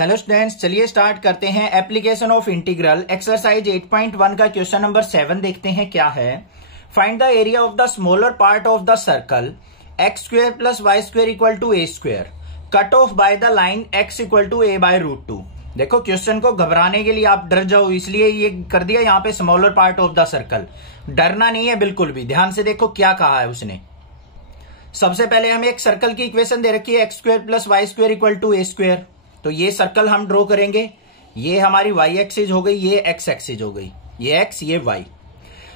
Hello students, चलिए start करते हैं एप्लीकेशन ऑफ इंटीग्रल एक्सरसाइज 8.1 का क्वेश्चन नंबर 7 देखते हैं क्या है। Find the area of the smaller part of the circle X square plus Y square equal to A square cut off by the line X equal to A by root 2। देखो question को घबराने के लिए आप डर जाओ इसलिए ये कर दिया यहाँ पे smaller part of the circle. डरना नहीं है बिल्कुल भी। ध्यान से देखो क्या कहा है उसने। सबसे पहले हमें एक सर्कल की इक्वेशन दे रखी है X square plus Y square equal to A square. तो ये सर्कल हम ड्रॉ करेंगे। ये हमारी वाई एक्सिस हो गई, ये एक्स एक्सिस हो गई, ये एक्स ये वाई।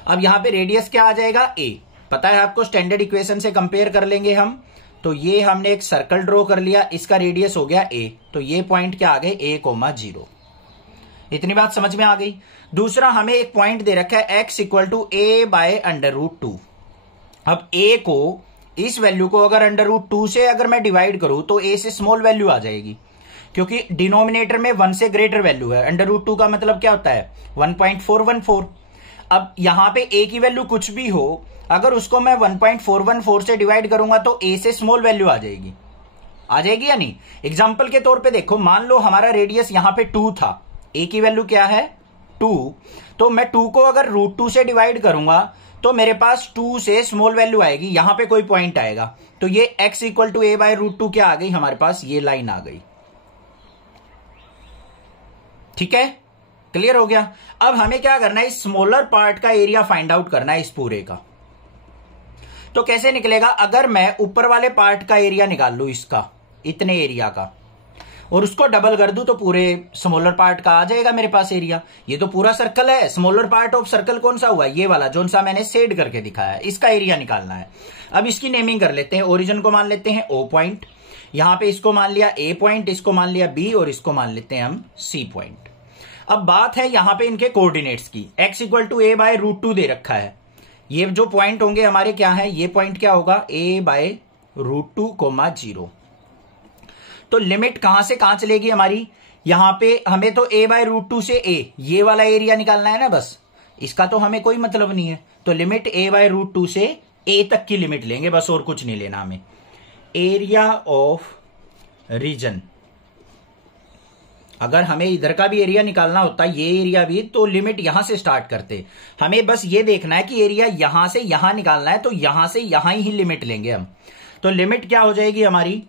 अब यहां पे रेडियस क्या आ जाएगा ए। पता है आपको, स्टैंडर्ड इक्वेशन से कंपेयर कर लेंगे हम। तो ये हमने एक सर्कल ड्रॉ कर लिया, इसका रेडियस हो गया ए। तो ये पॉइंट क्या आ गए ए कोमा 0। इतनी बात समझ में आ गई। दूसरा हमें एक पॉइंट दे रखा है X equal to A by under root 2। अब ए को, इस वैल्यू को अगर अंडर रूट 2 से अगर मैं डिवाइड करूं तो ए से स्मॉल वैल्यू आ जाएगी, क्योंकि डिनोमिनेटर में 1 से ग्रेटर वैल्यू है। अंडर रूट 2 का मतलब क्या होता है 1.414। अब यहां पे ए की वैल्यू कुछ भी हो, अगर उसको मैं 1.414 से डिवाइड करूंगा तो ए से स्मॉल वैल्यू आ जाएगी या नहीं। एग्जांपल के तौर पे देखो, मान लो हमारा रेडियस यहां पे 2 था, ए की वैल्यू क्या है 2। तो मैं 2 को अगर रूट 2 से डिवाइड करूंगा तो मेरे पास 2 से स्मॉल वैल्यू आएगी, यहां पे कोई पॉइंट आएगा। तो ये X equal to A by root 2 क्या आ गई हमारे पास, ये लाइन आ गई। ठीक है, क्लियर हो गया। अब हमें क्या करना है, स्मॉलर पार्ट का एरिया फाइंड आउट करना है इस पूरे का। तो कैसे निकलेगा, अगर मैं ऊपर वाले पार्ट का एरिया निकाल लू, इसका इतने एरिया का, और उसको डबल कर दूं तो पूरे स्मॉलर पार्ट का आ जाएगा मेरे पास एरिया। ये तो पूरा सर्कल है। स्मॉलर पार्ट ऑफ सर्कल कौन सा हुआ, ये वाला जो सा मैंने शेड करके दिखाया है, इसका एरिया निकालना है। अब इसकी नेमिंग कर लेते हैं। ओरिजिन को मान लेते हैं ओ पॉइंट, यहां पे इसको मान लिया ए पॉइंट, इसको मान लिया बी, और इसको मान लेते हैं हम सी पॉइंट। अब बात है यहां पे इनके कोऑर्डिनेट्स की। x equal to A by root 2 दे रखा है। ये जो पॉइंट होंगे हमारे क्या है, ये पॉइंट क्या होगा a बाय रूट 2 कोमा 0। तो लिमिट कहां से कहां चलेगी हमारी, यहां पे हमें तो a बाय रूट 2 से a, ये वाला एरिया निकालना है ना बस, इसका तो हमें कोई मतलब नहीं है। तो लिमिट a बाय रूट 2 से a तक की लिमिट लेंगे बस, और कुछ नहीं लेना हमें। एरिया ऑफ रीजन, अगर हमें इधर का भी एरिया निकालना होता, ये एरिया भी, तो लिमिट यहां से स्टार्ट करते। हमें बस ये देखना है कि एरिया यहां से यहां निकालना है, तो यहां से यहां ही लिमिट लेंगे हम। तो लिमिट क्या हो जाएगी हमारी,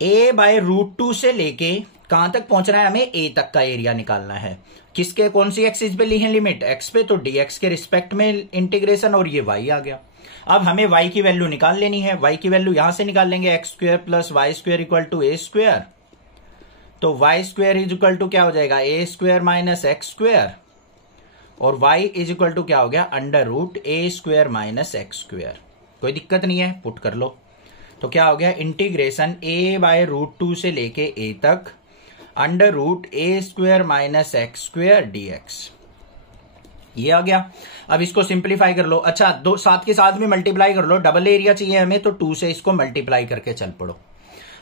a बाय रूट 2 से लेके कहां तक पहुंचना है, हमें a तक का एरिया निकालना है। किसके, कौन सी एक्सिस पे ली है लिमिट, x पे, तो dx के रिस्पेक्ट में इंटीग्रेशन, और ये y आ गया। अब हमें y की वैल्यू निकाल लेनी है। y की वैल्यू यहां से निकाल लेंगे, X square plus Y square equal to A square. तो Y square is equal to क्या हो जाएगा, A square minus X square, और वाई इज इक्वल टू क्या हो गया, under root A square minus X square. कोई दिक्कत नहीं है, पुट कर लो। तो क्या हो गया, इंटीग्रेशन ए बाय रूट 2 से लेके ए तक under root A square minus X square DX, ये आ गया। अब इसको सिंप्लीफाई कर लो। अच्छा, दो साथ के साथ में मल्टीप्लाई कर लो। डबल एरिया चाहिए हमें, तो 2 से इसको मल्टीप्लाई करके चल पड़ो।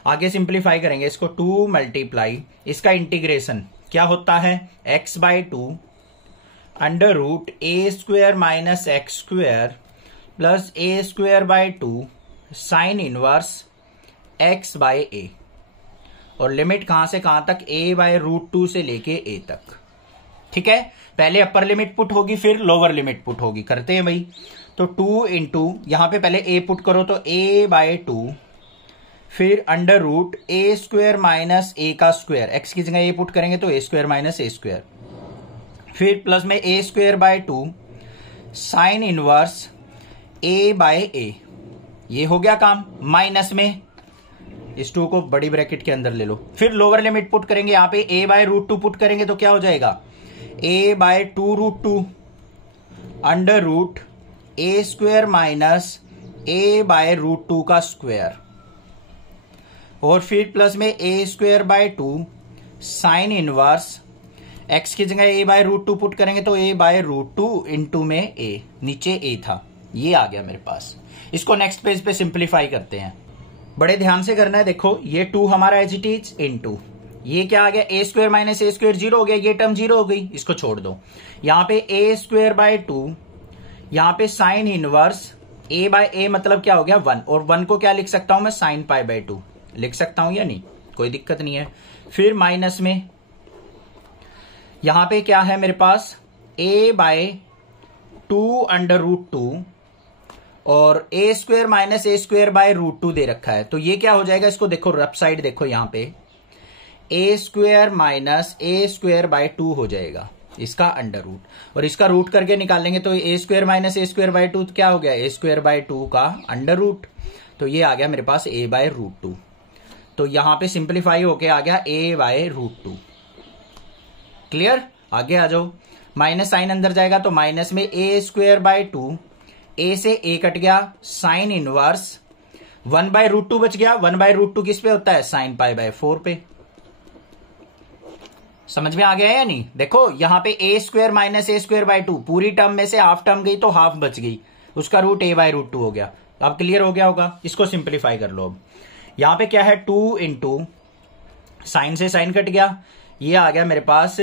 आगे सिंप्लीफाई करेंगे इसको, 2 मल्टीप्लाई, इसका इंटीग्रेशन क्या होता है, x by 2 under root A square minus X square plus A square by 2 sine inverse x by A, और लिमिट कहां से कहां तक, a बाय रूट 2 से लेके a तक। ठीक है, पहले अपर लिमिट पुट होगी फिर लोअर लिमिट पुट होगी। करते हैं भाई। तो 2 इंटू, यहां पे पहले a पुट करो, तो a बाय 2 फिर under root A square minus A का स्क्वेयर, एक्स की जगह ए पुट करेंगे तो A square minus A square, फिर प्लस में A square by 2 sine inverse A by A. ये हो गया काम। माइनस में इस 2 को बड़ी ब्रैकेट के अंदर ले लो। फिर लोअर लिमिट पुट करेंगे, यहां पे ए बाय रूट 2 पुट करेंगे तो क्या हो जाएगा, A by 2 root 2 under root A square minus A by root 2 का स्क्वेयर, और फिर प्लस में A square by 2 sine inverse, X की जगह ए बाय रूट 2 पुट करेंगे तो ए बाय रूट 2 इंटू में ए, नीचे ए था, ये आ गया मेरे पास। इसको नेक्स्ट पेज पे सिंप्लीफाई करते हैं। बड़े ध्यान से करना है। देखो ये 2 हमारा एज इट इज इंटू ये क्या आ गया, ए स्क्वेयर माइनस ए स्क्वेयर 0 हो गया, ये टर्म 0 हो गई, इसको छोड़ दो। यहां पे ए स्क्वेयर बाय 2, यहां पे साइन इनवर्स ए बाय ए मतलब क्या हो गया 1, और 1 को क्या लिख सकता हूं मैं, साइन पाई बाय 2 लिख सकता हूं या नहीं, कोई दिक्कत नहीं है। फिर माइनस में यहां पे क्या है मेरे पास, a बाय 2 अंडर रूट 2 और a square minus a square by root 2 दे रखा है। तो ये क्या हो जाएगा, इसको देखो रफ साइड देखो, यहां पे a square minus a square by 2 हो जाएगा इसका अंडर रूट, और इसका रूट करके निकालेंगे तो a square minus a square by 2 क्या हो गया, a स्क्वेयर बाय 2 का अंडर रूट। तो ये आ गया मेरे पास a बाय रूट 2। तो यहां पे सिंप्लीफाई होके आ गया a बाय रूट 2। क्लियर, आगे आ जाओ। माइनस साइन अंदर जाएगा तो माइनस में a स्क्वेयर बाय 2, a से a कट गया, साइन इनवर्स 1 बाय रूट 2 बच गया। 1 बाय रूट 2 किस पे होता है, साइन पाई बाय 4 पे। समझ में आ गया है या नहीं? देखो यहां पे a square minus a square by 2, पूरी टर्म में से हाफ टर्म गई तो हाफ बच गई, उसका रूट a बाय रूट 2 हो गया। अब क्लियर हो गया होगा, इसको सिंप्लीफाई कर लो। अब यहां पे क्या है, 2 इंटू साइन से साइन कट गया, ये आ गया मेरे पास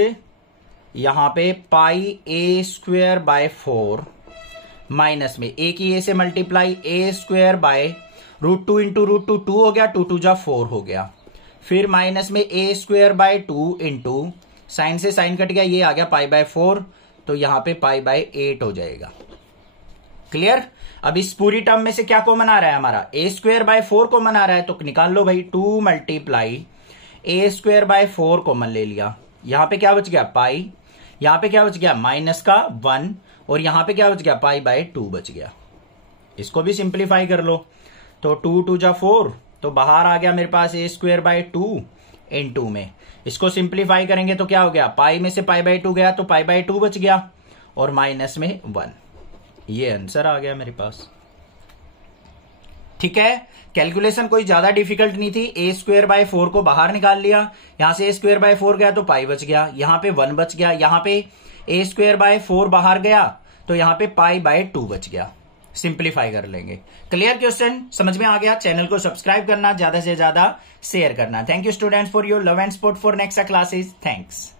यहां पे pi a square by 4 minus में a की a से multiply a square by root 2 into root 2, 2 हो गया, 2 2 जा 4 हो गया। फिर माइनस में a square by 2 into sine से साइन कट गया, ये आ गया पाई बाय 4, तो यहां पे पाई बाय 8 हो जाएगा। क्लियर। अब इस पूरी टर्म में से क्या कॉमन आ रहा है हमारा, a स्क्वेयर बाय 4 कॉमन आ रहा है, तो निकाल लो भाई, 2 multiply a square by 4 common ले लिया। यहां पे क्या बच गया, पाई, यहां पे क्या बच गया, माइनस का 1, और यहां पे क्या बच गया, पाई बाय 2 बच गया। इसको भी सिंप्लीफाई कर लो, तो 2 2 जा 4, तो बाहर आ गया मेरे पास a स्क्वेयर बाय 2 इन 2 में। इसको सिंप्लीफाई करेंगे तो क्या हो गया, पाई में से पाई बाय 2 गया तो पाई बाय 2 बच गया, और माइनस में 1। ये आंसर आ गया मेरे पास। ठीक है, कैलकुलेशन कोई ज्यादा डिफिकल्ट नहीं थी। a स्क्वेयर बाय 4 को बाहर निकाल लिया, यहां से a स्क्वेयर बाय 4 गया तो पाई बच गया, यहां पे 1 बच गया, यहां पे a स्क्वेयर बाय 4 बाहर गया तो यहां पे पाई बाय 2 बच गया। सिंप्लीफाई कर लेंगे। क्लियर क्वेश्चन, समझ में आ गया? चैनल को सब्सक्राइब करना, ज्यादा से ज्यादा शेयर करना। Thank you students for your love and support for next classes. Thanks.